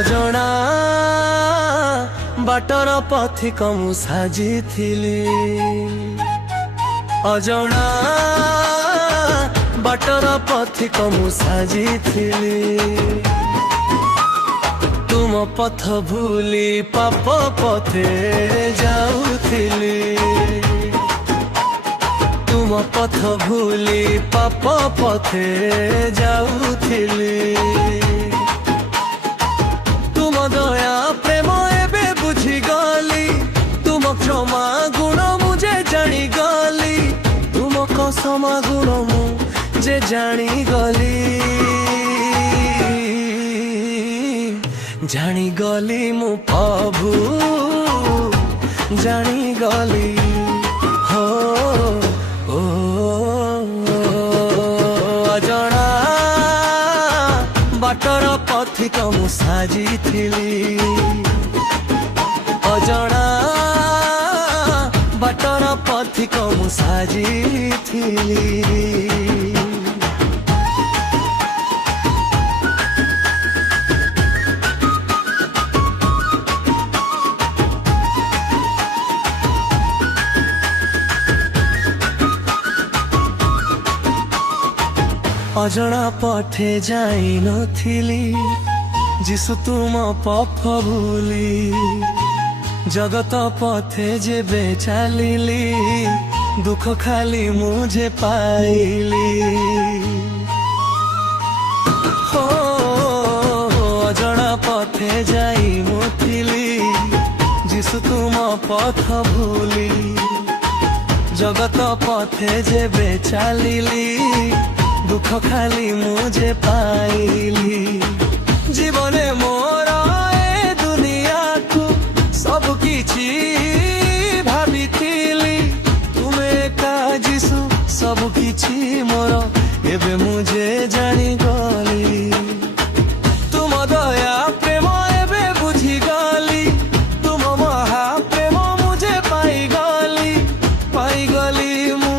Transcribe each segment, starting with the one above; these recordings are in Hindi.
अजणा बाटर पथिक मु साजिथिली अजणा बाटर पथिक मु साजिथिली तुम पथ भूली पाप पथे जाउथिली तुम पथ भूली पाप पथे जाउथिली तुम दया प्रेम एबे बुझी गली तुम क्षमा गुण मुझे जानी गली तुम कसमा गुण मुझे जानी गली मु प्रभु जानी गली हो ओ अजणा बाटर पथिक मु साजिथिली अजणा बाटर पथिक मु साजिथिली अजणा पथे जाई नथिली जिसु तुम पथ भूली जगत पथे जेबे चलिली दुख खाली मुझे पाइली हो अजणा पथे जाई नथिली जिसु तुम पथ भूली जगत पथे जेबे चलिली दुख खाली मुझे पाइली जीवने मोर ए दुनिया को सब किछि भाबिथिली तुमे का जिसु सब किछि मोर एबे मुझे जानी गली तुम दया प्रेम एबे बुझी गली तुम महा प्रेम मुझे पाई गली मु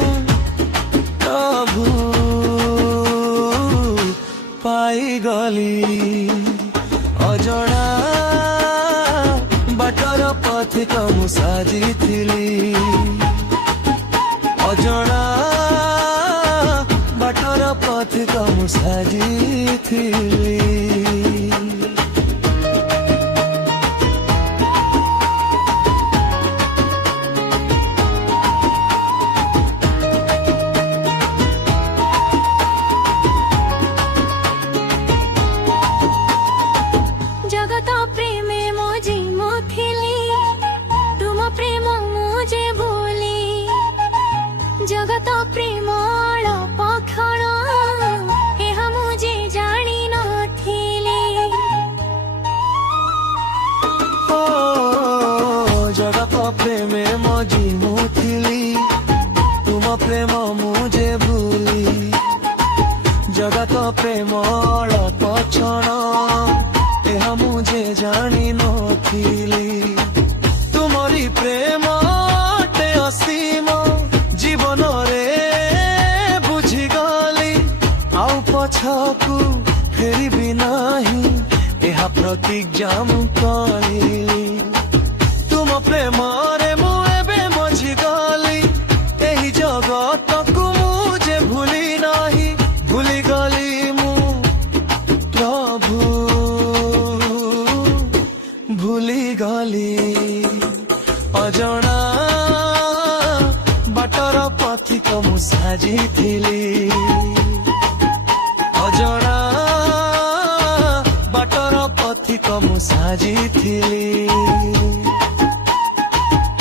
प्रभु पाई गली अजणा बाटर पथिक मु साजिथिली अजणा बाटर पथिक मु साजिथिली जगत प्रेम पखण एहा मुझे जानी नथिली जगत प्रेम मजी मुथिली तुम प्रेम मुझे भूली जगत प्रेम पक्षण एहा मुझे जानी नथिली तुमरी प्रेम असीम जीवन रे बुझी गली आउ पछकू फेरी भी नाही एहा प्रतिज्ञा मु कली तुम प्रेम रे मु एबे मझी गली एही जगत को मुझे भूली नाही भूली गली मु प्रभु भूली गली अजणा बाटर पथिक मु साजिथिली अजणा बाटर पथिक मु साजिथिली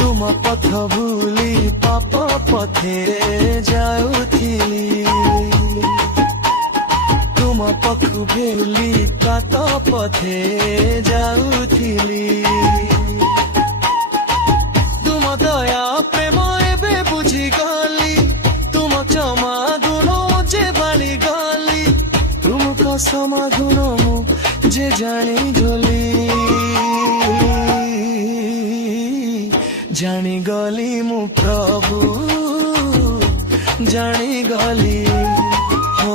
तुम पथ भूली पाप पथे जाउथिली तुम पथ भूली कात पथे जाउथिली तुम दया प्रेम एबे बुझी गली तुम क्षमा गुण जे बाली गली तुम कसमा गुण मुझे जानी गली मु प्रभु जानी गली हो